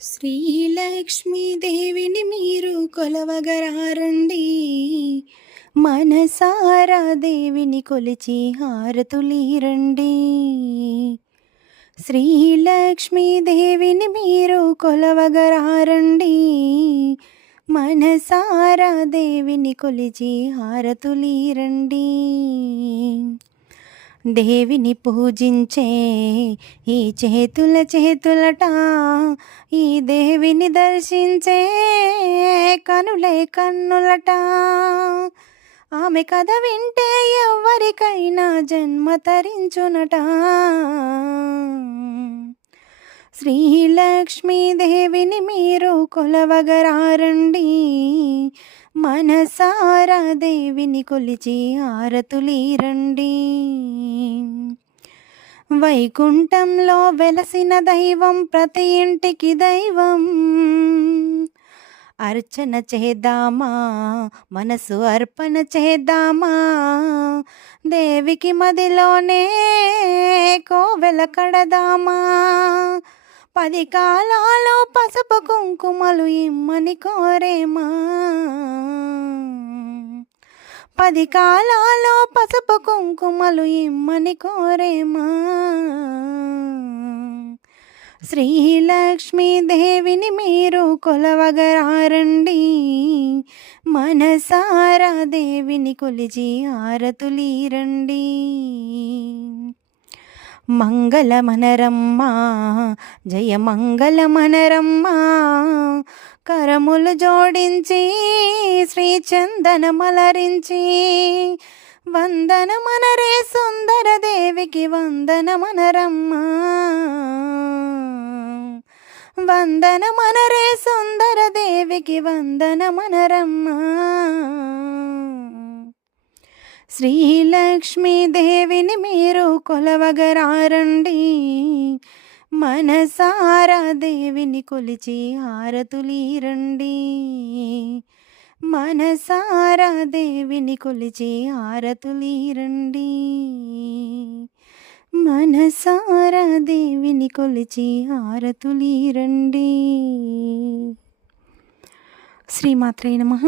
శ్రీలక్ష్మీదేవిని మీరు కొలవగరారండి, మనసారా దేవిని కొలిచి హారతులీరండి. శ్రీలక్ష్మీదేవిని మీరు కొలవగరారండి, మనసారా దేవిని కొలిచి హారతులీరండి. దేవిని పూజించే ఈ చేతులట, ఈ దేవిని దర్శించే కనులే కన్నులట. ఆమె కథ వింటే ఎవరికైనా జన్మ తరించునట. శ్రీలక్ష్మీదేవిని మీరు కొలవగరారండి, మనసారా దేవిని కొలిచి హారతులీరండి. వైకుంఠంలో వెలసిన దైవం, ప్రతి ఇంటికి దైవం. అర్చన చేద్దామా, మనసు అర్పణ చేద్దామా, దేవికి మదిలోనే కోవెల కడదామా. 10 కాలాలు పసుపు కుంకుమలు ఇమ్మని కోరేమా, 10 కాలాలు పసుపు కుంకుమలు ఇమ్మని కోరేమా. శ్రీలక్ష్మీదేవిని మీరు కొలవగరారండి, మనసారా దేవిని కొలిచి హారతులీరండి. మంగళమనరమ్మా, జయ మంగళమనరమ్మా, కరములు జోడించి శ్రీ చందనమలరించి. వందనమనరే సుందర దేవికి వందనమనరమ్మా, వందనమనరే సుందర దేవికి వందనమనరమ్మా. శ్రీలక్ష్మీదేవిని మీరు కొలవగరారండి, మనసారా దేవిని కొలిచి హారతులీరండి. మనసారా దేవిని కొలిచి హారతులీరండి, మనసారా దేవిని కొలిచి హారతులీరండి. శ్రీమాత్రే నమః.